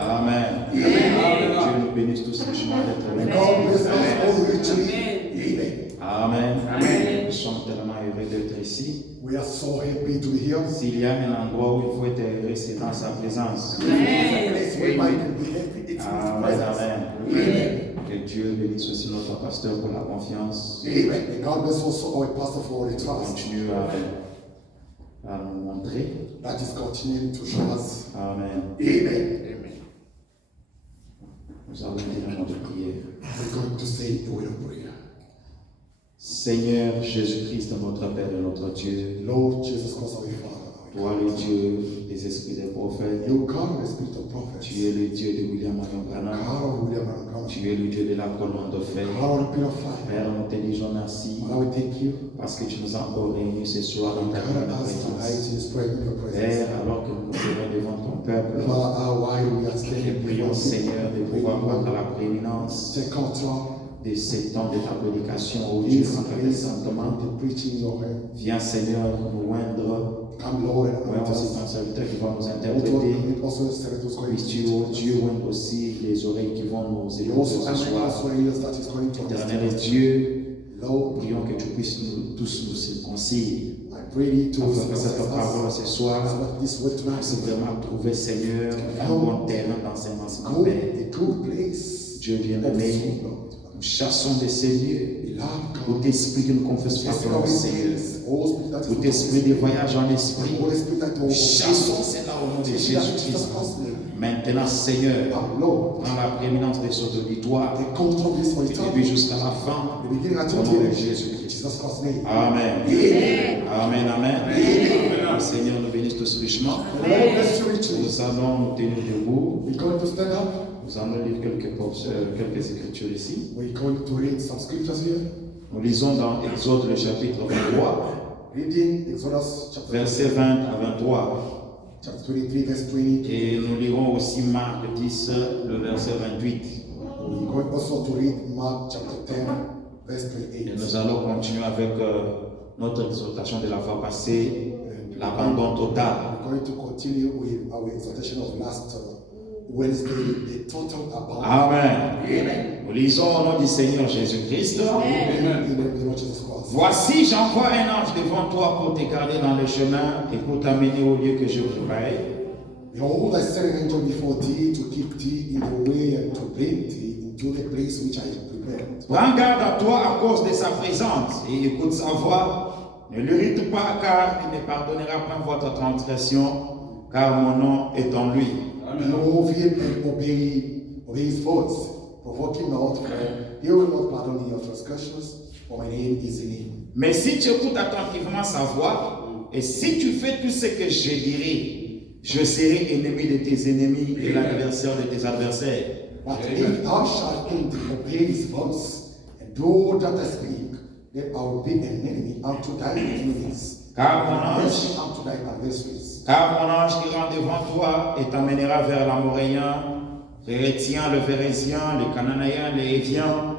Amen. Dieu nous bénisse tous richement d'être là. Amen. Nous sommes tellement heureux d'être ici. We are so happy to be here. S'il y a un endroit où il faut être heureux, c'est dans sa présence. Amen. Que Dieu bénisse aussi notre pasteur pour la confiance. Amen. God bless also our pastor for the trust. Continue à nous montrer. That is continuing to show us. Amen. Amen. Nous allons dire notre prière. We're going to say a word of prayer. Seigneur Jésus-Christ, notre Père et notre Dieu. Lord Jesus Christ, our Father. Toi, le Dieu des esprits des prophètes. You God, the spirit of prophets. Tu es le Dieu de William Marion Branham. Tu es le Dieu de la colonne de fer. Père, nous te disons merci parce que tu nous as encore réunis ce soir dans ta présence. Père, alors que nous nous serons devant ton peuple, nous prions, Seigneur, de pouvoir prendre la prééminence de ces temps de ta prédication, ô Dieu, présentement. Viens, Seigneur, nous oindre. Ouais, aussi ton serviteur qui va nous interpréter. Puisses-tu, ô Dieu, oindre aussi les oreilles qui vont nous écouter ce soir. Éternel Dieu, prions que tu puisses tous nous circoncire. Afin que cette parole ce soir puisse vraiment trouver, Seigneur, un bon terrain d'enseignement, Père. Dieu bien-aimé, nous chassons de ces lieux. Tout esprit que nous confessons par ton Seigneur. Tout esprit de voyage en esprit. Nous chassons cela au nom de Jésus-Christ. Maintenant, Seigneur, prends la prééminence de cet auditoire. Et jusqu'à la fin, au nom de Jésus-Christ. Amen. Amen. Amen. Seigneur, nous bénisse tous richement. Nous allons nous tenir debout. Nous allons lire quelques écritures ici. Nous lisons dans Exode le chapitre 23, versets 20 à 23. Et nous lirons aussi Marc 10, le verset 28. Et nous allons continuer avec notre exhortation de la fois passée, l'abandon total. Amen. Nous lisons au nom du Seigneur Jésus-Christ. Voici, j'envoie un ange devant toi pour te garder dans le chemin et pour t'amener au lieu que je prépare. Behold, I send an angel before thee to keep thee in the way and to bring thee into the place which I have prepared. Prends garde à toi à cause de sa présence et écoute sa voix. Ne l'irrite pas, car il ne pardonnera pas votre transgression, car mon nom est en lui. Love him and obey his voice. Provoke him not, for he will not pardon your transgressions, for my name is in him. Mais si tu écoutes attentivement sa voix, et si tu fais tout ce que je dirai, je serai ennemi de tes ennemis et l'adversaire de tes adversaires. But if thou shalt obey his voice, and do that I speak, then I will be an enemy unto thy enemies, car mon ange ira devant toi et t'amènera vers l'Amoréen, les Héthiens, le Phérézien, les Cananéens, les Héviens,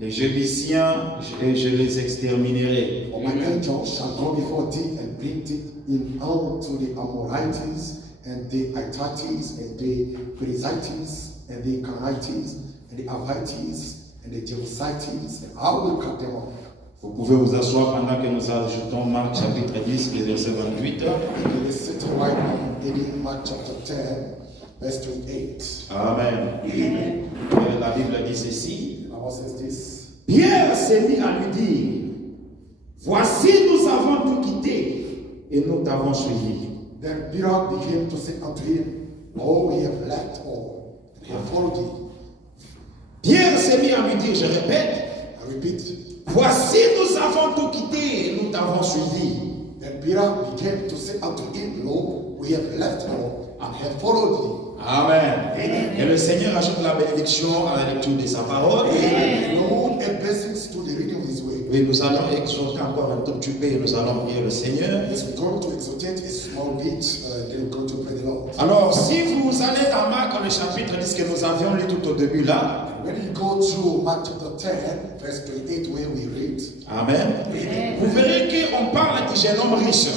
les Jébusiens, et je les exterminerai. For my angel shall go before thee and bring thee in unto the Amorites, and the Hittites, and the Perizzites, and the Canaanites, and the Avites, and the Jebusites, and I will cut them off. Vous pouvez vous asseoir pendant que nous ajoutons Marc chapitre 10, le verset 28. Amen. Et la Bible dit ceci. Pierre s'est mis à lui dire, voici nous avons tout quitté et nous t'avons suivi. Then Peter began to say unto him, lo, we have left all, and have followed thee. Pierre s'est mis à lui dire, je répète, I repeat, voici nous avons tout quitté et nous t'avons suivi. Then Peter began to say unto him, lo, we have left all, and have followed thee. Amen. Et le Seigneur ajoute la bénédiction à la lecture de sa parole. Amen. Lord, and blessings to the reading of his word. Et nous allons exhorter encore un tout petit peu et nous allons prier le Seigneur. Yes, we're going to exhortate a small bit, then we're going to pray the Lord. Alors, si vous allez dans Marc, le chapitre 10 que nous avions lu tout au début là. When you go to Mark chapter 10, verse 28, where we read. Amen. Vous verrez qu'on parle du jeune homme riche.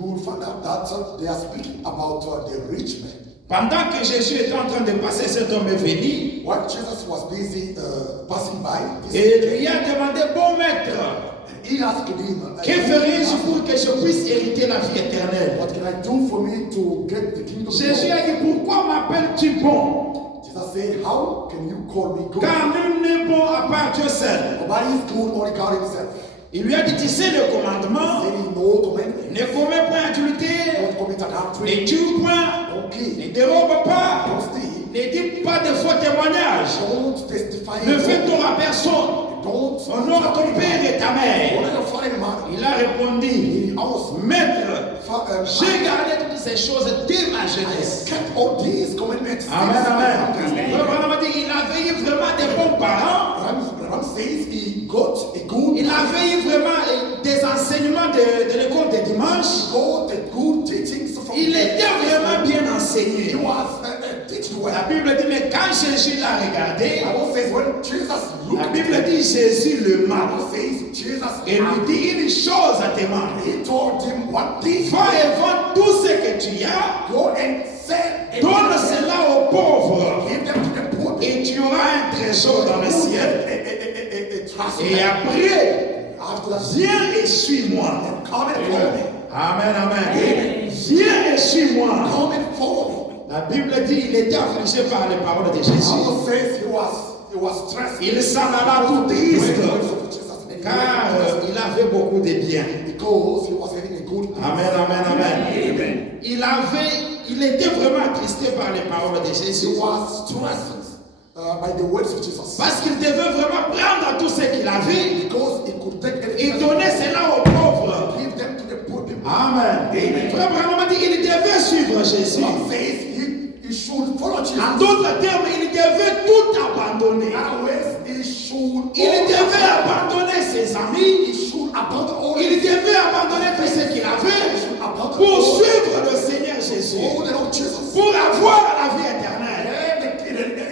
you will find out that they are speaking about the rich man. Pendant que Jésus était en train de passer, cet homme est venu. While Jesus was busy passing by, Et lui a demandé, bon maître, he asked him, que ferais-je pour que je puisse hériter la vie éternelle? what can I do for me to get the kingdom? Jésus a dit, pourquoi m'appelles-tu bon? Jesus said, how can you call me good? Car nul n'est bon à part Dieu seul. Nobody is good, only God himself. Il lui a dit, tu sais le commandement, There is no commandment. ne commets point adultère, Don't commit adultery. ne tue point, Don't kill. ne dérobe pas, Don't steal. ne dis pas de faux témoignages, Don't testify. ne fais tort à personne, Don't honore ton père et ta mère. honor your father and mother. Il a répondu, He also maître, j'ai gardé toutes ces choses dès ma jeunesse. kept all these commandments. Amen, amen. Abraham a dit, il avait eu vraiment des bons parents. Ram says he got a good. Il avait eu vraiment des enseignements de l'école de dimanche. He got a good teachings from. Il était vraiment bien He enseigné. was teached well. La Bible dit, mais quand Jésus l'a regardé, Bible says when Jesus la looked, Bible dit, Jésus le m'a. Bible says Jesus Et lui dit une chose à tes mains. he told him one thing. Va et vends tout ce que tu as, Go and sell. donne cela aux pauvres, Give them to the poor. et tu auras un trésor dans le ciel. Et Et après, after that, viens et suis-moi. come and follow me. Amen, amen. Viens et suis-moi. Come and follow me. La Bible dit il était affligé par les paroles de Jésus. Bible says he was stressed. Il s'en alla tout triste, car il avait beaucoup de biens. Because he was having a good. Amen, amen, amen. Il était vraiment attristé par les paroles de He Jésus. was stressed by the words of Jesus. Parce qu'il devait vraiment prendre tout ce qu'il avait Because he could take et everything donner cela aux pauvres. give them to the poor people. Amen. Frère Branham a dit qu'il devait suivre Jésus. God says he should follow Jesus. En d'autres termes, il devait tout abandonner. Otherwise, he should. Il devait abandonner ses amis. He should abandon all. Il devait abandonner tout ce qu'il avait pour suivre le Seigneur Jésus. all the Lord Jesus. Pour avoir la vie éternelle.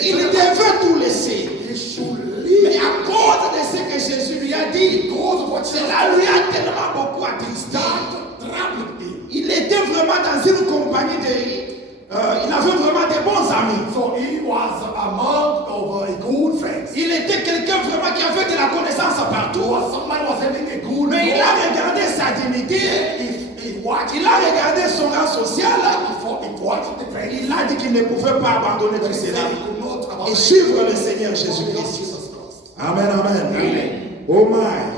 Il devait tout laisser. He should Mais leave. à cause de ce que Jésus lui a dit, Because of what Jesus cela lui a tellement beaucoup attristé. troubled him. Il était vraiment dans une compagnie de... il avait vraiment des bons amis. So he was among of a good friends. Il était quelqu'un vraiment qui avait de la connaissance partout. Somebody was having a good. Mais il a regardé sa dignité. He watched. Il a regardé son rang social. He watched the friends. Il a dit qu'il ne pouvait pas abandonner tout He said cela he could not et abandon suivre le Seigneur Jesus Jésus-Christ. Christ. Amen, amen. Oh my.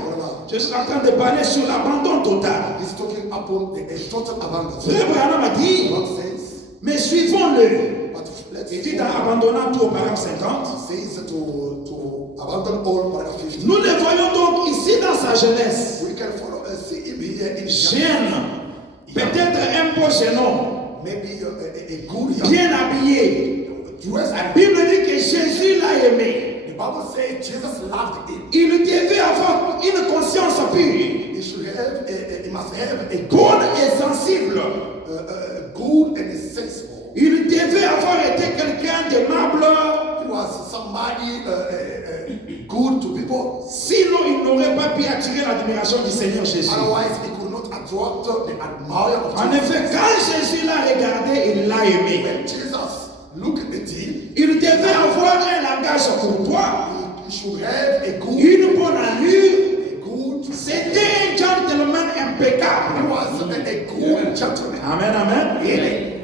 Je suis en train de parler sur l'abandon total. He's talking about the total abandon. Frère Branham a dit, God says, mais suivons-le. but let's Il dit dans abandonnant tout au paragraphe 50. says to abandon all paragraph 50. Nous le voyons donc ici dans sa jeunesse. We can follow see him here in Jeune, peut-être un peu gênant, maybe a good young bien habillé. dress. La Bible dit que Jésus l'a aimé. The Bible says Jesus loved him. Il devait avoir une conscience pure, He should have he must have a bonne et sensible. good and sensible. Il devait avoir été quelqu'un d'aimable. He was somebody good to people. Sinon, il n'aurait pas pu attirer l'admiration du Seigneur Jésus. Otherwise, he could not attract the admirer of En Jesus. effet, quand Jésus l'a regardé, il l'a aimé. When Jesus looked at him, Il devait avoir un langage courtois, he should have a good, une bonne allure. good. C'était un gentleman He impeccable. was a good gentleman. Amen, amen.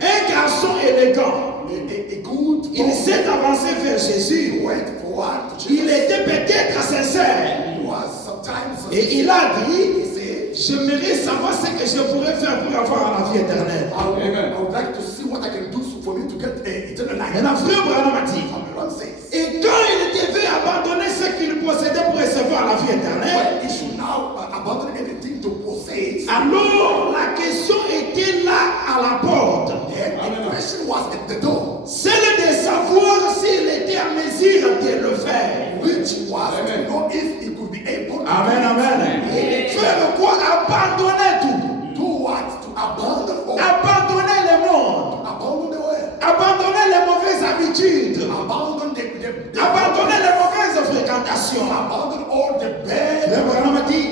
Un garçon élégant. A good. Il s'est avancé vers Jésus. Went forward to Il Jesus. était peut-être sincère. He was sometimes. Et il a He dit, said, j'aimerais savoir ce que je pourrais faire pour avoir la vie éternelle. I would like to see what I can do for me to get eternal life. Maintenant, frère Branham a dit, Abraham says, et quand il devait abandonner ce qu'il possédait pour recevoir la vie éternelle, well, he should now abandon everything to possess. alors la question était là à la porte. Then the question was at the door, Celle de savoir s'il était en mesure de le faire. which was to know if he could be able to Amen, amen. Faire quoi? Abandonner tout. do what? To abandon all. Abandonner le monde. Abandon the world. Abandonner les mauvaises habitudes. Abandon the Abandonner les mauvaises fréquentations. abandon all the bad Le Branham a dit,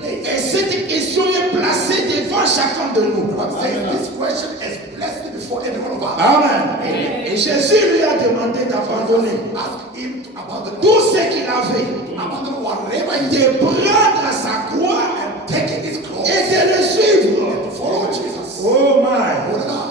place. et cette question est placée chacun de nous. This question is blessed before every one of us. Amen. Et Jésus lui a demandé d'abandonner Ask him to abandon tout ce qu'il avait, abandon whatever he de prendre sa croix and take his cross et de le suivre. to follow Jesus. Oh my. Hallelujah.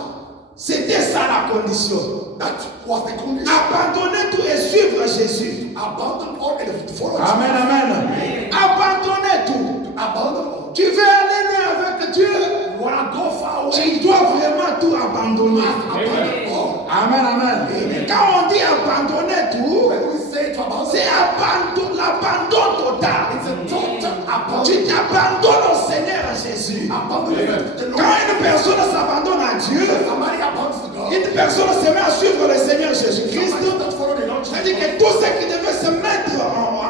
C'était ça la condition. That was the condition. Abandonner tout et suivre Jésus. Abandon all and to follow Amen, Jesus. amen. Abandonner tout. Abandon all. Tu veux aller loin avec Dieu, You wanna go far away? tu dois vraiment tout abandonner. Abandon all. Amen, amen. Quand on dit abandonner tout, When we say to abandon, c'est l'abandon total. it's a total abandon. Tu t'abandonnes au Seigneur Jésus. Abandon the Lord. Quand une personne s'abandonne à Dieu, Somebody abandons to God. une personne se met à suivre le Seigneur Jésus-Christ. Somebody doesn't follow the Lord. C'est-à-dire que tout ce qui devait se mettre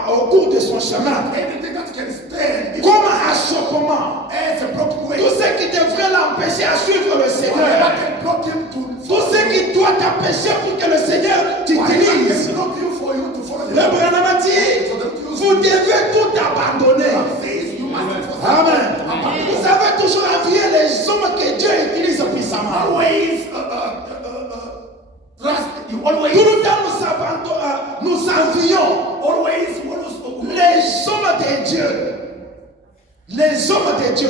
au cours de son chemin, Anything that can stand comme un achoppement, as a broken way. tout ce qui devrait l'empêcher à suivre le Whatever Seigneur, can block him to tout ce qui doit t'empêcher pour que le Seigneur whatever t'utilise. can block you for you to follow the Le Lord. Branham a dit, vous devez tout abandonner. Says you must forsake. Amen. Vous avez toujours envié les hommes que Dieu utilise puissamment. Always trust. You always Tout le temps nous envions always les hommes de Dieu. Les hommes de Dieu,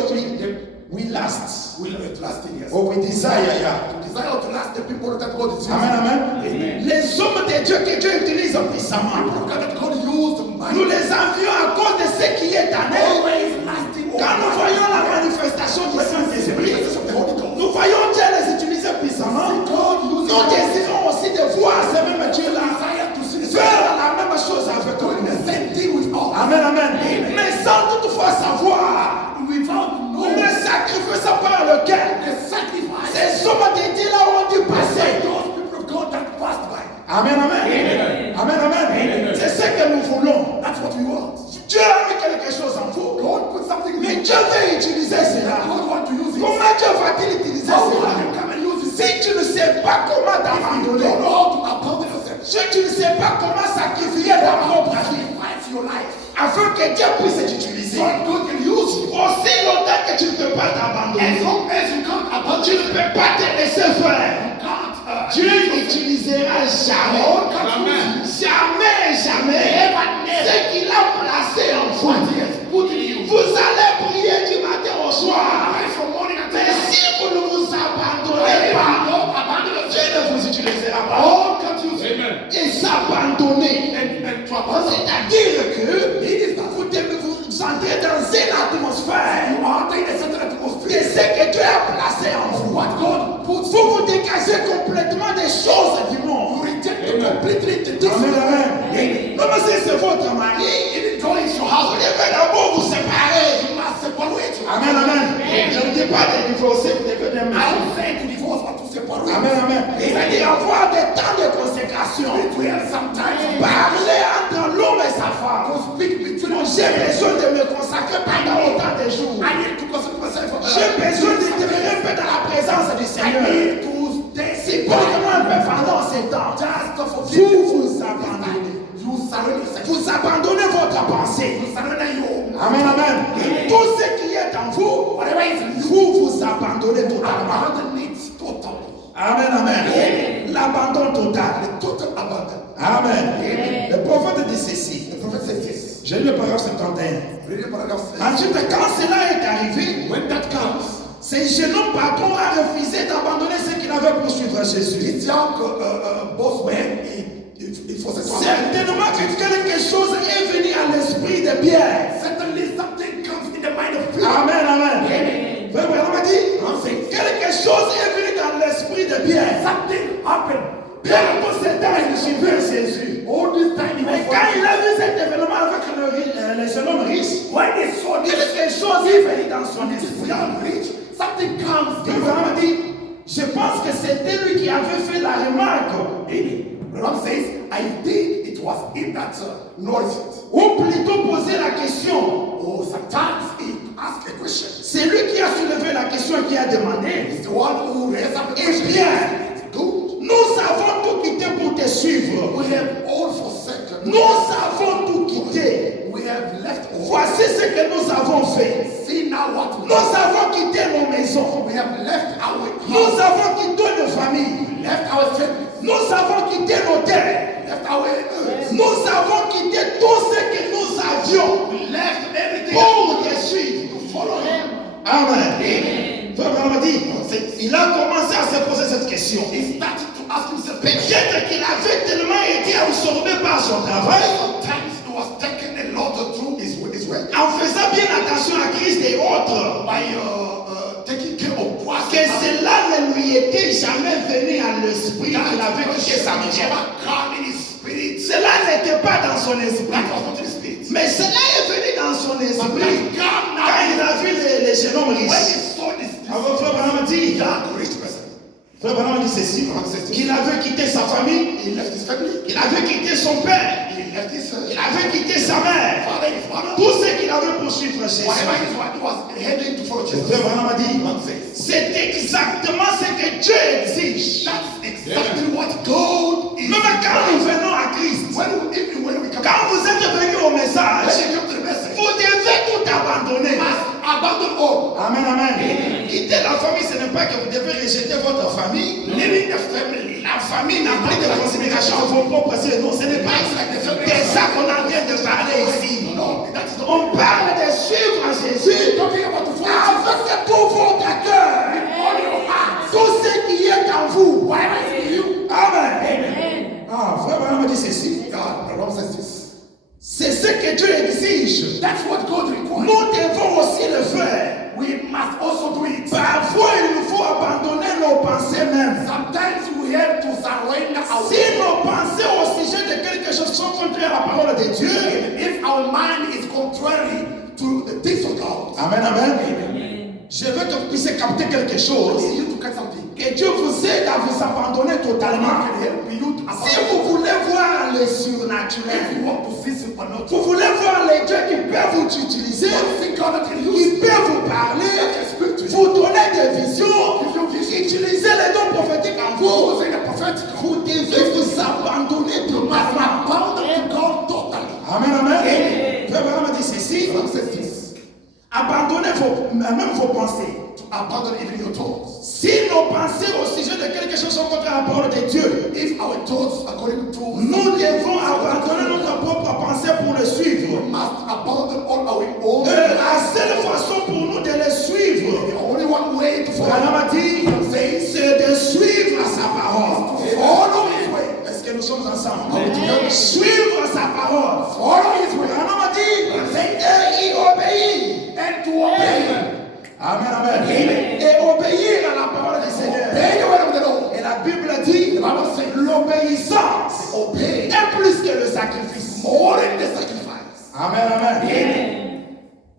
we last. will trust in yes. Or we desire, yeah. To desire to last the people that God is using. Amen, amen. Les hommes de Dieu que Dieu utilise puissamment. People that God used Nous mighty. les envions à cause de ce qui est en eux. Always lasting. Quand nous voyons la manifestation du Saint-Esprit, nous voyons Dieu les utiliser puissamment. God using Nous désirons aussi de voir ce même Dieu-là desire to see the faire la même chose avec doing the nous. same thing with us. Amen, amen. Mais sans toutefois savoir Without knowing le sacrifice par lequel the sacrifice ces hommes de Dieu là ont dû by passer. those people of God that passed by. Amen, amen. Amen, amen. C'est ce que nous voulons. That's what we want. Dieu a mis quelque chose en vous. God put something in Mais you. Dieu veut utiliser cela. God want to use it. Comment Dieu va-t-il utiliser How will cela? you come and use it? Si tu ne sais pas comment You t'abandonner, don't know how to abandon yourself. si tu ne sais pas comment sacrifier ta propre vie, Sacrifice your life. afin que Dieu puisse t'utiliser, So God can use you. aussi longtemps que tu ne peux pas As t'abandonner, long as you can't abandon tu ne peux pas te laisser faire. can't. Dieu n'utilisera jamais, God can't use you. jamais ce qu'il a placé en vous. Put in you. Vous allez prier du matin au soir, Pray from morning until mais night. si vous ne vous abandonnez If you pas, don't abandon Dieu yourself, ne vous utilisera pas. God can't use you. Et s'abandonner, And to abandon c'est-à-dire que it is that vous devez vous entrer dans une atmosphère you are in a certain de atmosphere. ce que Dieu a placé en vous. What God puts Vous vous dégagez complètement des choses du you monde. reject completely the things. Amen, amen. Même si c'est votre mari, Even though it's your vous husband, devez d'abord vous séparer. you must separate you. Amen, amen. Je ne dis pas de divorcer, vous devez I d'aimer. don't say to divorce, but to separate. Amen, amen. C'est-à-dire avoir des temps de consécration. It will sometimes Parler entre l'homme et sa femme. to speak between us. J'ai besoin de me consacrer pendant autant de jours. I need to consider myself. J'ai besoin de demeurer un peu dans la présence du I Seigneur. need to stay Si politiquement un peu pendant ces temps, just for vous abandonnez. You surrender yourself. Vous abandonnez votre pensée. You surrender your Amen, amen. Tout ce qui est en vous, whatever is in you. vous abandonnez totalement. Abandon it totally. Amen, amen. L'abandon total. Total abandon. Amen. Le prophète dit ceci. The prophet says this. J'ai lu le paragraphe 51. Read the paragraph. Ensuite, quand cela est arrivé, When that comes, ce jeune homme patron a refusé d'abandonner ce qu'il avait pour suivre Jésus. this young boss man, it was a Certainement que quelque chose est venu à l'esprit de Pierre. Certainly something comes in the mind of Peter. Amen, amen. Frère Branham a dit, quelque chose est venu dans l'esprit de Pierre. Something happened. Pierre, tout ce temps, il suivait Jésus. All this time he Mais was quand il a vu cet événement avec le jeune homme riche, when he saw this quelque chose est venu dans son esprit. young rich, something comes. Frère Branham a dit, je pense que c'était lui qui avait fait la remarque. Ram says, I think it was him that noticed it. Ou plutôt poser la question. Or sometimes he asked a question. C'est lui qui a soulevé la question et qui a demandé. He's the one who raised up the Eh question. bien, Good. nous avons tout quitté pour te suivre. We have all forsaken. Nous avons tout quitté. We have left Voici ce que nous avons fait. See now what we Nous avons quitté nos maisons. We have left our Nous house, avons quitté nos familles. left our family, Nous avons quitté nos terres. left our earth, Nous avons quitté tout ce que nous avions we left everything pour te suivre. to follow him. Amen. Frère Branham dit, il a commencé à se poser cette question. He started to ask himself, Peut-être qu'il avait tellement été absorbé par son travail, sometimes he was taking a lot through his work en faisant bien attention à Christ et autres, by taking care of what que cela ne lui était jamais venu à l'esprit qu'il avait quitté sa maison. come in his spirit. Cela n'était pas dans son esprit. That was not in his spirit. Mais cela est venu dans son But esprit that come quand il now. a vu les jeunes hommes When he riches. saw this Alors Frère Branham dit, young rich person, Frère Branham dit ceci, qu'il avait quitté sa famille, he left his family, qu'il avait quitté son père, he left his qu'il avait quitté sa mère, father, his mother, tout ce qu'il avait pour suivre Jésus. whatever he was heading to follow Le Jesus. Frère Branham a dit, God says, c'est exactement ce que Dieu exige. that's exactly what God is. Même quand nous venons à Christ, Even when we come, quand vous êtes venu au message, when you come to the message, vous devez tout abandonner. must abandon all. Amen, amen. Quitter la famille, ce n'est pas que vous devez rejeter votre famille. Leaving the family. La famille n'a plus de considération à vos propres yeux. Non, ce n'est pas de ça qu'on est en train de parler ici. No, that is not. On parle de suivre Jésus Talking about the follow avec tout votre cœur. all your heart. Tout ce qui est en vous. Whatever is in you. Amen. Ah, frère Branham dit ceci. God, the Lord says this. C'est ce que Dieu exige. That's what God requires. Nous devons aussi le faire. We must also do it. Parfois, il nous faut abandonner nos pensées mêmes. Sometimes we have to surrender our Si nos pensées au sujet de quelque chose sont contraires à la parole de Dieu, if our mind is contrary to the things of God. amen, amen. Je veux que vous puissiez capter quelque I chose. need you to get something. Que Dieu vous aide à vous abandonner totalement. I can help you to Si abandon. vous voulez voir le If surnaturel, you want to see supernatural, vous voulez voir les dieux qui peuvent vous utiliser, see God that can use qui peuvent vous parler, vous donner des visions, utiliser les dons prophétiques en vous, using the prophetic. vous devez vous abandonner You must totalement. abandon to God totally. Amen, amen. Frère Branham dit ceci, God says this. abandonnez même vos pensées. To abandon even your thoughts. Si nos pensées au sujet de quelque chose sont contre la parole de Dieu, If our thoughts according to nous devons abandonner notre propre pensée pour le we suivre. must abandon all our own. La seule façon pour nous de le suivre, The only one way to follow Branham a dit, c'est de suivre sa parole. follow his way. Est-ce que nous sommes ensemble? Amen. Suivre sa parole. Follow his way. Branham a dit, et y obéir. And to obey. Amen, amen. Et obéir à la parole du Seigneur. Obey the word of the Lord. Et la Bible dit, The Bible says, l'obéissance obey est plus que le sacrifice. more than the sacrifice. Amen, amen.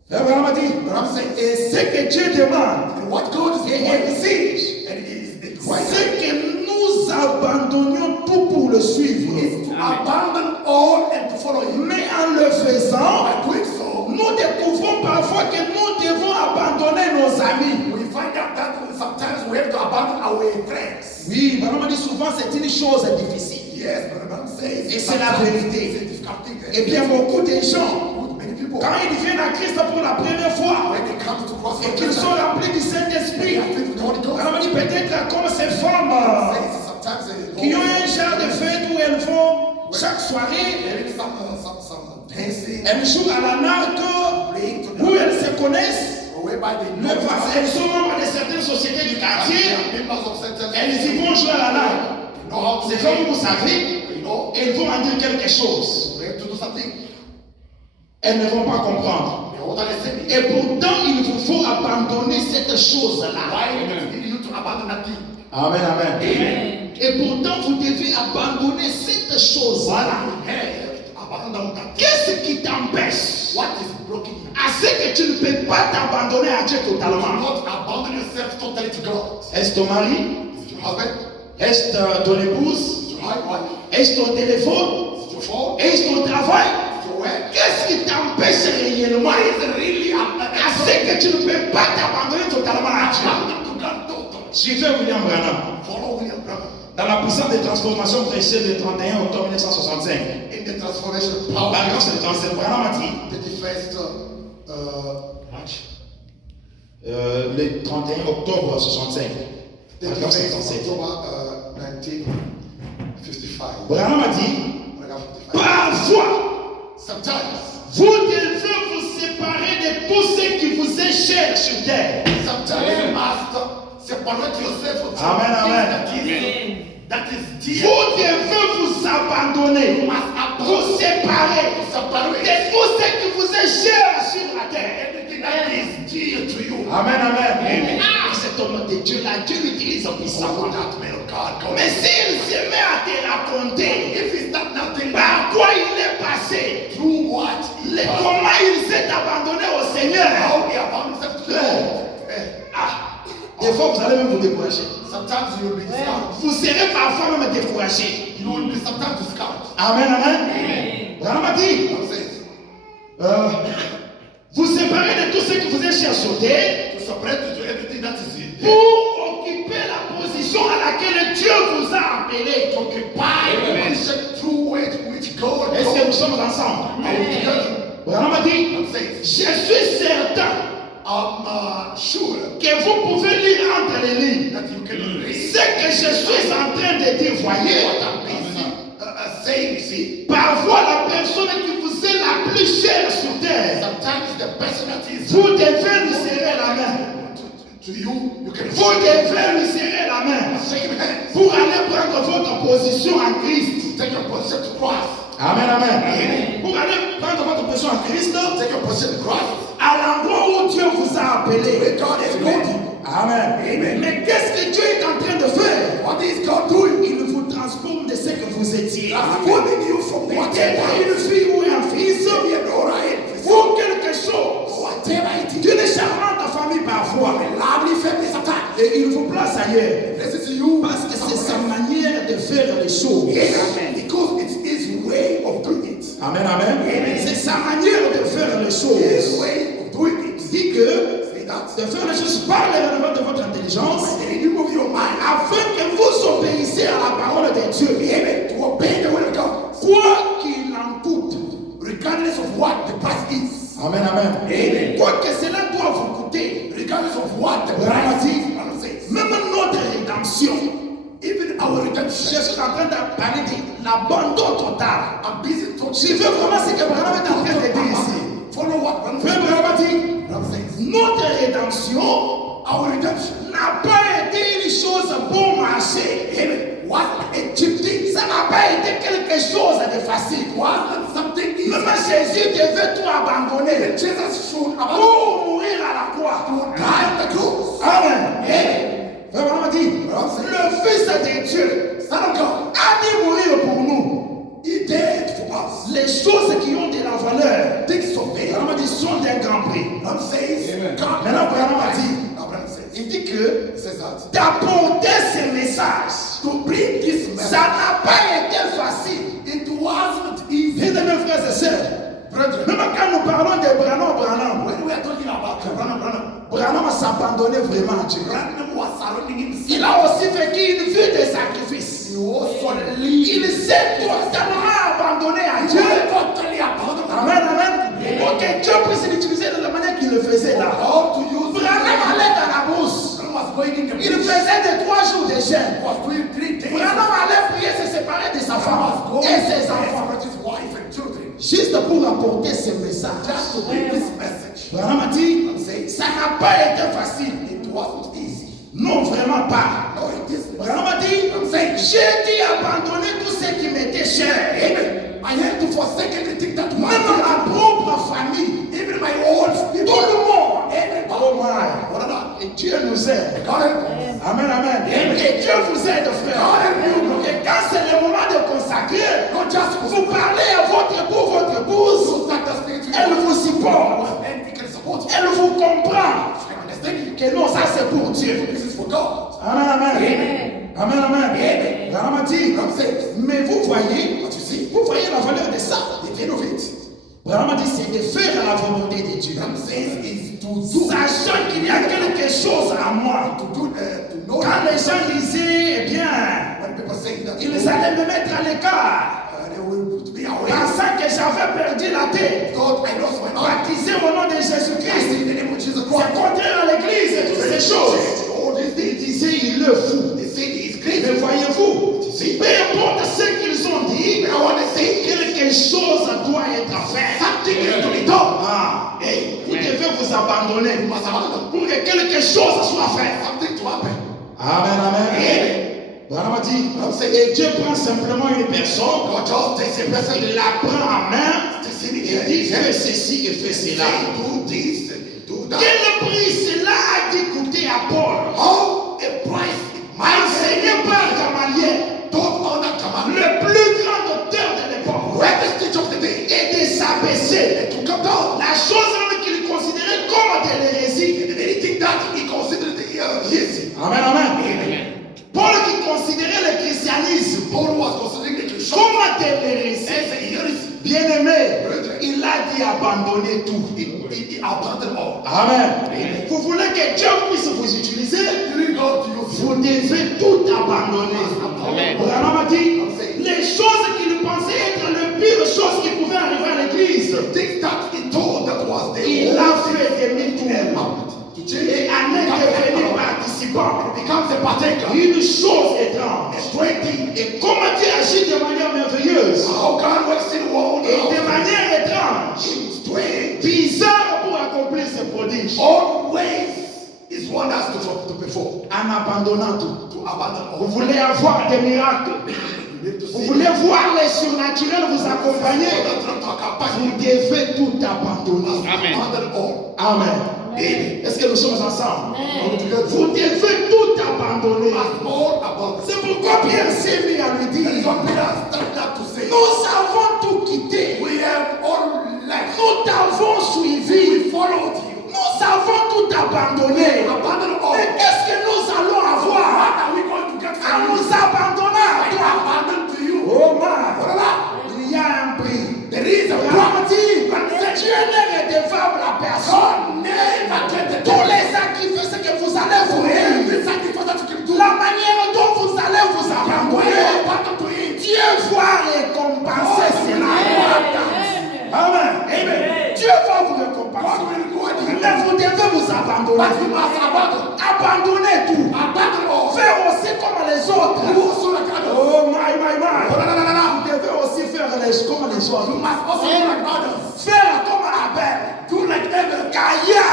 Et Branham a dit, But I'm saying, et ce que Dieu demande and what God is et doing, exige, and it is the right c'est que nous abandonnions tout pour le suivre. is to abandon all and to follow him. Mais en le faisant, By doing so, nous découvrons parfois que nous devons abandonner nos amis. we find out that sometimes we have to abandon our friends. Oui, Branham dit souvent c'est une chose difficile. Yes, but the Bible says Et c'est la vérité. it's a difficult thing. Et bien beaucoup de gens, With many people, quand ils viennent à Christ pour la première fois when they come to cross et qu'ils sont remplis du Saint-Esprit, Branham dit peut-être comme ces femmes sometimes they qui ont un genre de fête où elles vont chaque soirée, there is some dancing, elles jouent à la narque, où elles se connaissent. whereby they know Elles sont membres de certaines sociétés du quartier, members of certain elles y vont jouer à la narque. know how to C'est comme vous savez, you know, elles vont en dire quelque chose. we have to do something. Elles ne vont pas comprendre. They won't understand it. Et pourtant, il vous faut abandonner cette chose-là. Why do you to abandon that thing? Amen, amen. Et pourtant, vous devez abandonner cette chose-là. Hey, abandon that thing. Qu'est-ce qui t'empêche What is blocking you? à ce que tu ne peux pas t'abandonner à Dieu Do totalement? not abandon yourself totally to God. Est-ce ton mari? Is it your husband? Est-ce ton épouse? Is it your wife? Est-ce ton téléphone? Is it your phone? Est-ce ton travail? Is it your work? Qu'est-ce qui t'empêche réellement Why is it really à ce que tu ne peux pas t'abandonner totalement à Dieu? abandon to God totally? Suivez William Branham. Follow William Branham. Dans la puissance des transformations prêchées le 31 octobre 1965. In the transformation power. Par exemple, c'est le 37. Branham a dit. 31st March. Le 31 octobre 65. 31st October 1955. Branham a dit. Parfois, vous devez vous séparer de tout ce qui vous est cher sur terre. Sometimes, Master, separate yourself from Amen, amen. That is dear. Vous devez vous abandonner, vous séparer de tout ce qui vous est cher sur la terre. Everything that is dear to you. Amen, amen. Cet homme de Dieu là, Dieu l'utilise puissamment. Mais Mais s'il se met à te raconter if it's not nothing par quoi il est passé, through what comment il s'est abandonné au Seigneur, how he abound himself to the Lord. Des fois, vous allez même vous décourager. Sometimes you will be discouraged. vous serez parfois même découragé. You will be sometimes discouraged. Amen, amen. Branham a dit. I'm saying, Vous séparez de tout ce qui vous est cher sur terre to separate you to everything that is in pour occuper la position à laquelle Dieu vous a appelé. to occupy the position through which God Est-ce que nous goes. sommes ensemble? Branham a dit. I'm saying, Je suis certain I'm sure que vous pouvez lire entre les lignes. that you can read Ce que je suis en train de dire, voyez, what I'm busy saying, you see. parfois la personne qui vous est la plus chère sur terre, Sometimes the person that is vous devez lui serrer la main. to you, you can Vous devez lui serrer la main shake him hands. pour aller prendre votre position en Christ. Take your position to Christ. Amen, amen. Pour aller prendre votre position en Christ, Take your position to Christ. à l'endroit où Dieu vous a appelé. Where God has called you. Amen. Mais qu'est-ce que Dieu est en train de faire? What is God doing? Il vous transforme de ce que vous étiez. Transforming you from Peut-être whatever une fille ou un fils be an Orion. ou quelque chose. Whatever it is. D'une charmante famille parfois. A lovely family sometimes. Et il vous place ailleurs. This is you. Parce que c'est sa manière de faire les choses. Yes. Because it's his way of doing it. Amen, amen. C'est sa manière de faire les His choses. way of doing it. Dit que Say that. de faire les choses par le renouvellement de votre intelligence, And you move your mind afin que vous obéissiez à la parole de Dieu. amen, to obey the word of God. Quoi qu'il en coûte. Regardless of what the price is. Amen, amen. Amen. Quoi que cela doit vous coûter. Regardless of what the Branham price dit, is. Branham says, même notre rédemption. even our Je redemption. suis en train de parler de l'abandon total. I'm busy talking. Je veux vraiment ce que Branham est en train de dire ici. Follow what Branham Frère says. Branham dit, Branham says, notre rédemption our redemption. n'a pas été une chose bon marché. Amen. Was a cheap thing. Ça n'a pas été quelque chose de facile. Was not something easy. Même Jésus devait tout abandonner Jesus should about pour mourir à la croix. to die on the cross. Amen. Amen. Frère Branham dit, le Fils de Dieu Son of God, a dû mourir pour nous. he died for us. Les choses qui ont de la valeur, Things of faith. Branham dit, sont d'un grand prix. Branham says, God. Maintenant, Branham a dit, Now Branham says, il dit que he says that d'apporter ces messages, to bring this message, ça n'a pas été facile. it wasn't easy. Bien aimés frères et sœurs, Brethren, même quand nous parlons de Branham, when we are talking about Branham, Branham s'abandonnait vraiment à Dieu. Branham was surrounding himself. Il a aussi vécu une vie de sacrifice. He also lived. Il s'est totalement abandonné à Dieu. Totally abandoned. Amen, amen. Pour que Dieu puisse l'utiliser de la manière qu'il le faisait là. How to use it. Branham allait dans la brousse. Branham was going in the Il bush. faisait des 3 jours de jeûne. Was doing 3 days. Branham allait prier, se séparer de sa femme et ses enfants. His wife and children. Juste pour apporter ce message. Just to bring this message. Branham a dit, I'm saying ça n'a pas été facile. it wasn't easy. Non, vraiment pas. No, it isn't. Branham a dit, I'm saying, j'ai dû abandonner tout ce qui m'était cher. amen. I had to forsake everything that was Même ma propre famille. even my own Tout people. le monde. Everybody. Oh my. What about? Et Dieu nous aide. God help us. Amen, amen. Et Dieu vous aide, frère. Et quand c'est le moment de consacrer, Not just vous parlez à votre époux, votre épouse. to start the spirit. Elle vous supporte. And we can support you. Elle vous comprend. I understand you. Que non, ça c'est pour Dieu. This is for God. Amen, amen. Amen. Amen, amen. Amen. Branham a dit, Branham says, mais vous voyez, what you see, vous voyez la valeur de ça. the end of it. Branham a dit, c'est de faire la volonté de Dieu. Branham says is to do, Sachant qu'il y a quelque chose à moi to know Quand that les gens disaient, eh bien, when people say that, ils allaient me mettre à l'écart, they will put me away. pensant que j'avais perdu la tête. Thought I lost my mind. Baptisé au nom de I Jésus-Christ. say in the name of Jesus C'est Christ. contraire à l'église et toutes ces choses. All these Ils things, disaient, il est fou. they say he is Mais crazy. voyez-vous, peu importe ce qu'ils ont dit, I want to say quelque chose doit être fait. something is to be done. Ah, Hey, vous devez vous abandonner you must abandon. pour que quelque chose soit fait. Something to happen. Amen, amen. Branham dit, et Dieu prend simplement une personne, God just takes a person, il la prend en main, takes him in et the dit, hand, fais ceci et fais cela. say do this, do that. Quel prix cela a dit coûter à Paul, Oh, a price. enseigné par Gamaliel, Don't honor command. le plus grand docteur de l'époque, Greatest teacher of the day. et de s'abaisser. To come down. La chose même qu'il considérait comme de l'hérésie. And anything that he considered easy. Amen, amen. Paul qui considérait le christianisme Paul was considering the Christian comme de l'hérésie. as a heresy. Bien-aimé, il a dit abandonner tout. He abandoned all. Amen. Vous voulez que Dieu puisse vous utiliser, You need God to use you. vous devez tout abandonner. Amen. Branham a dit, les choses qu'il pensait être les pires choses qui pouvaient arriver à l'église, Things that he told that was the il a fait demi-tour. to change Et it. en est devenu participant. Becomes a partaker. Une chose étrange. A strange thing. Et comment Dieu agit de manière merveilleuse How God works in the world. et de manière étrange, Strange. bizarre pour accomplir ses prodiges, Always is wonders to perform. en abandonnant tout. To abandon all. Vous voulez avoir des miracles, You need to vous see. voulez voir les surnaturels vous accompagner, vous devez tout abandonner. Abandon all. Amen. Est-ce que nous sommes ensemble? Vous devez tout abandonner. All about. C'est pourquoi Pierre s'est mis à lui That is dire, what Peter started out to say. nous avons tout quitté, We have all left. nous t'avons suivi, We followed you. nous avons tout abandonné. Abandon all. Mais qu'est-ce que nous allons What avoir are we going to get en from you? nous abandonnant à toi? Abandon to you. Oh man, Voilà. il y a un prix. There is a Abraham dit, price. Dieu n'est redevable à personne. God never get the Tous les sacrifices que vous allez vous rendre, every sacrifice that you can do. la manière dont vous allez vous When you abandonner, abandon to him. Dieu va récompenser cela. Amen. Amen. Dieu va vous récompenser. God will go and do Mais vous devez vous abandonner. But you must abandon. Abandonnez tout. Abandon all. Faire aussi comme les autres. You also like others. Oh my, my, my. Oh, no, no, no, no, no. Vous devez aussi faire comme les You autres. must also do like others. Faire comme Abel. Do like Abel. Caïn.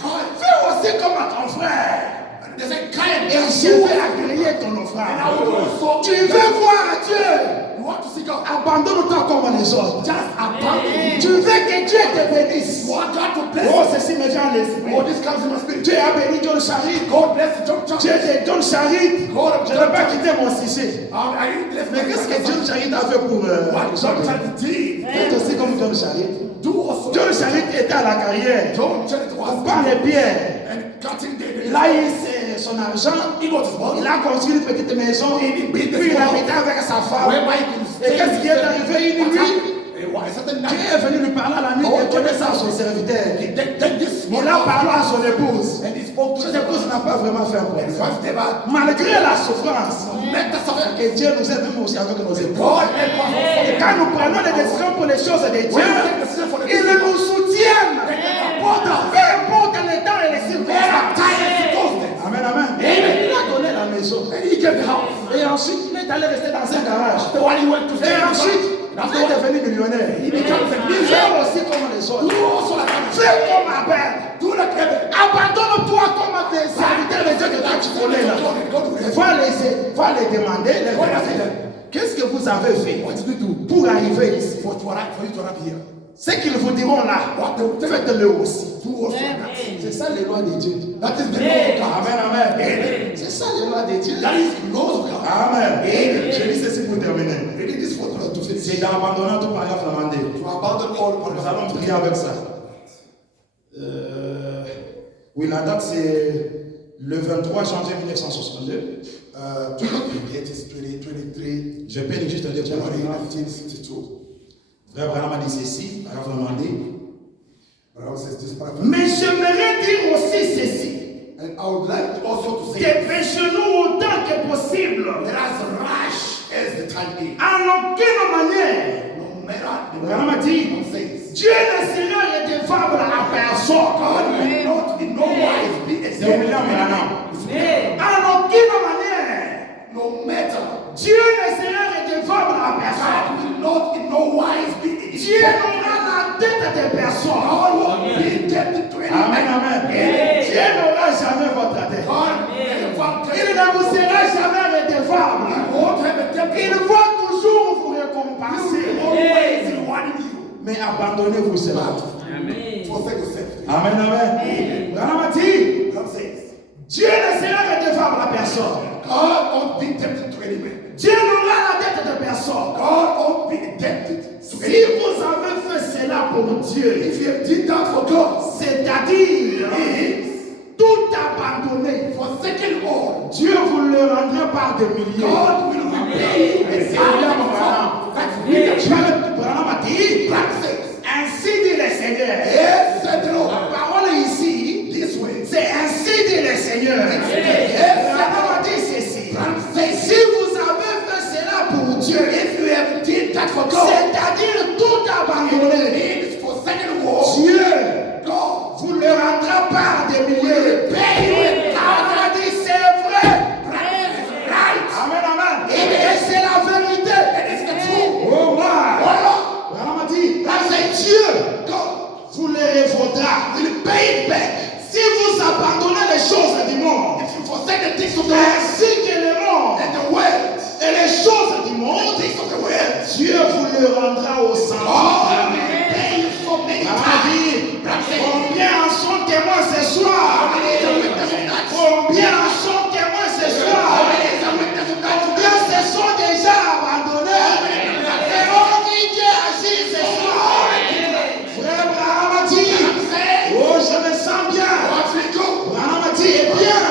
Cain. Fais aussi comme ton frère. And they say, Cain. Et je vais agréer ton And I offrande. will also. Tu veux voir Dieu. You want to see God. Abandonne-toi comme les autres. Just abandon. Tu veux que Dieu te bénisse. You want God to bless Oh, you. ceci me vient à l'esprit. Oh, this comes in my spirit. Dieu a béni John Charit. God bless you, John Dieu te donne Charit. God Je ne vais pas quitter mon sujet. I didn't bless Mais qu'est-ce que John Charit a fait pour What John Jean? Charit did. Faites aussi comme John Charit. Do also. John Charit était à la carrière. John Charit was Par les pierres. and cutting the. Il a eu son argent. He got his money. Il a construit une petite maison. Puis il habitait avec sa femme. Whereby he could Et qu'est-ce qui est arrivé une nuit? A certain Dieu night. est venu lui parler à la nuit et donner ça à son serviteur. Then this Il a parlé à son épouse. and he spoke to Son épouse n'a pas vraiment fait un and his problème. wife never Malgré la souffrance, met the suffering. que Dieu nous aide même aussi avec nos épouses. God help us Et quand nous prenons des décisions pour les choses de Dieu, when we take decision for the ils nous soutiennent. support us. Peu importe les temps et les There are circonstances. times and circumstances. Amen, amen. Il a donné la maison. And he gave the house. Et ensuite, il est allé rester dans un garage. After one he went to Et ensuite, il after est one devenu millionnaire. he becomes a Fais millionaire. aussi comme les Do autres. also like others. Fais comme Abel. Do like Abel. Abandonne-toi comme des serviteurs de Dieu que toi tu connais là. Va les demander, les demander. Qu'est-ce que vous avez fait What did you do pour arriver ici? for you to arrive here? Ce qu'ils vous diront là, What they will tell you faites-le aussi. do also like that. C'est ça les lois de Dieu. That is the law of God. Amen, amen. C'est ça les lois de Dieu. That is the law of God. Amen. Je dis ceci pour terminer. Reading this for to finish. C'est d'abandonner tout par la flamandée. To abandon all for Nous allons prier avec ça. Oui, la date c'est le 23 janvier 1962. It is 2023 Je peux juste dire January pour 1962. Frère Branham a dit ceci, par la flamandée. But I says this paragraph. Mais j'aimerais dire aussi ceci. And I would like also to say, dépêchons-nous autant que possible. let us rush as the time is. En aucune manière, No matter the Vraiment dit, God says, Dieu ne sera redevable à personne. God will not in no wise be C'est William Branham. En aucune manière, no matter. Dieu ne sera redevable à personne. God will not in no wise be Dieu n'aura la dette de personne. God will be indebted to anyone. Amen, amen. Dieu n'aura jamais votre dette. God never Il ne vous sera jamais redevable. won't have a debt. Il va toujours vous récompenser. Always rewarding you. Mais abandonnez-vous cela. Forsake yourself. Amen, amen. Branham dit, God says, Dieu ne sera redevable à personne. God won't be indebted to any man. Dieu n'aura la dette de personne. God won't be indebted to Si any man. vous avez fait cela pour Dieu, If you have did that for God, c'est-à-dire tout abandonné, forsaken all, Dieu vous le rendra par des milliers. God will repay C'est the William time Branham. that's needed. Branham a dit, God says, ainsi dit le Seigneur. yes, said the La Lord, parole ici, this way. c'est ainsi dit le Seigneur. Branham a dit ceci. Si vous avez fait cela pour Dieu, If you have did that for God, c'est-à-dire tout abandonné, it is forsaken all. Dieu God vous le rendra par des milliers. pay you in On a dit c'est vrai. right. Amen, amen. Et c'est la vérité. It is the truth. Oh, my. Oh Branham a dit, c'est Dieu Lord, God vous le revaudra. will pay it back. Si vous abandonnez les choses du monde, If you forsake the things of the world ainsi que le monde and the world, et les choses du monde, things of the world, Dieu vous le rendra au centre. God will pay you so many Branham a times. dit, combien en sont témoins ce soir? Combien en sont témoins ce soir? Combien se sont déjà abandonnés? Et on dit Dieu agit ce soir. Frère Branham a dit, oh je me sens bien. Branham a dit, eh bien,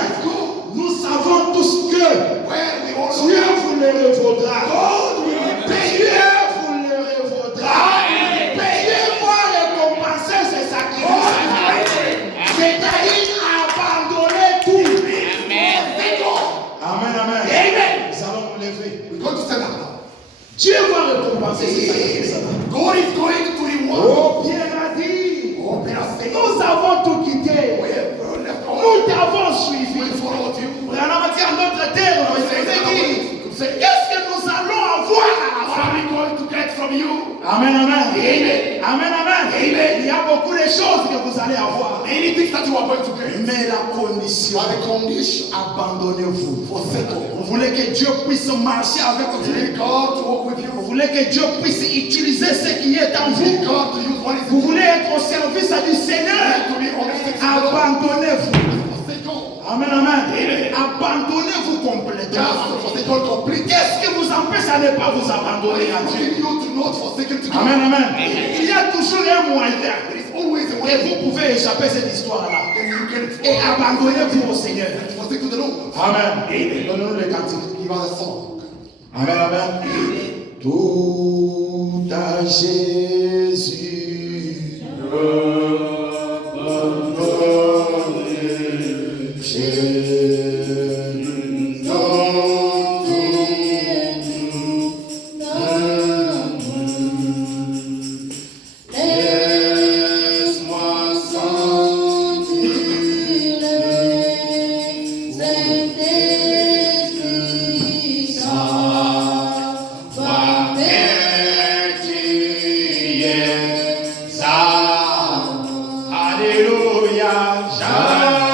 nous savons tous que Dieu vous le revaudra. Dieu vous le revaudra. Payez pour récompenser ce sacrifice. C'est-à-dire abandonner tout. Amen, amen. Nous allons nous lever. Dieu va récompenser ce sacrifice. God is going to reward. Oh, Pierre a dit, Oh, Peter said, nous avons tout quitté. we have left all. Nous t'avons suivi. We followed you. Branham a dit en d'autres termes, il dit, qu'est-ce que nous allons avoir à la What fin? are we going to get from you? Amen, amen. Amen. Amen, amen. Il y a beaucoup de choses que vous allez avoir. Many things that you are going to get. Mais la condition, But the condition, abandonnez-vous. forsake all. Vous voulez que Dieu puisse marcher avec vous. Need God to walk with you. Vous voulez que Dieu puisse utiliser ce qui est en Need vous. God to use what is Vous in you. voulez être au service du Seigneur. To be on the sixth of the Lord. Abandonnez-vous. Forsake all. Amen, amen. Abandonnez-vous complètement. Just forsake all complete. Qu'est-ce qui vous empêche à ne pas vous abandonner à Dieu? You to not forsake him to God. Amen, amen. Il y a toujours un moyen. There is always a Et way. vous pouvez échapper à cette histoire-là. Then you can Et abandonnez-vous au Seigneur. forsake to the Lord. Amen. Donnez-nous les cantiques. Give us a song. Amen, amen. Tout à Jésus. Laisse-moi sentir le Saint-Esprit savoir que tu es ça. Alléluia. J'abandonne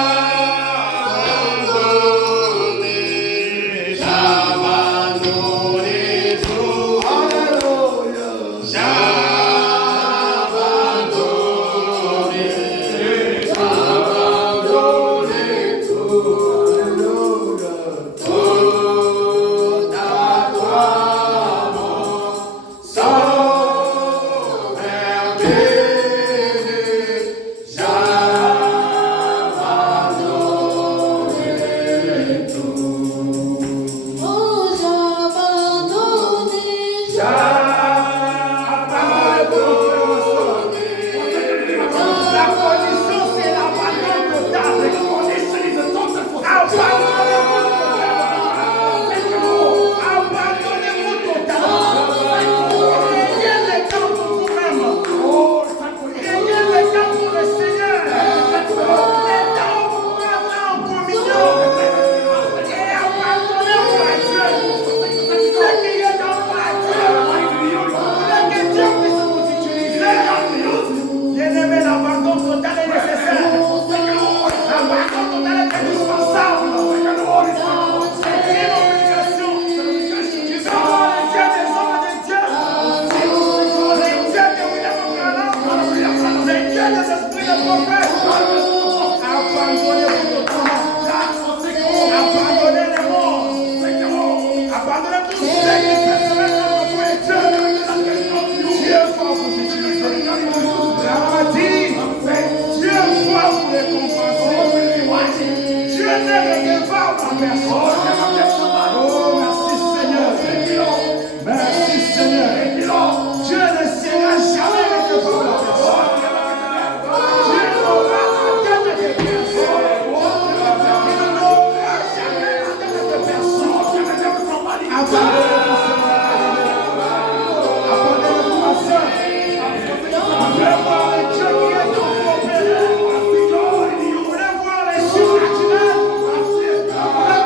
tout. l'esprit de prophète. Abandonnez votre temps. Abandonnez les morts. Abandonnez tout ce qui peut se mettre dans votre Dieu. Dieu va vous utiliser. Dieu va vous récompenser. Dieu ne regarde pas la personne. Oh, merci Seigneur. Merci Seigneur. Dieu ne sera jamais regardé par la personne. Dieu n'aura regardé de personne. Il n'aura jamais regardé de personne. Abandonnez-vous ma soeur. Vous voulez voir le Dieu qui est dans vos pères. Vous voulez voir les surnaturels. Vous voulez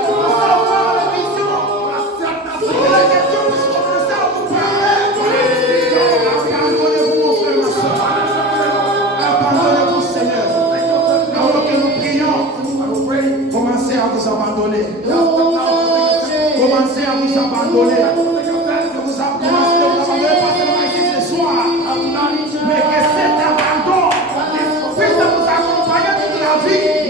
voir les visions. Vous voulez que Dieu puisse commencer à vous parler. Abandonnez-vous mon frère, ma soeur. Abandonnez-vous Seigneur. Alors que nous prions, commencez à vous abandonner. Commencez à vous abandonner. Vous abandonnez pas seulement ici ce soir, mais que cet abandon puisse vous accompagner toute la vie.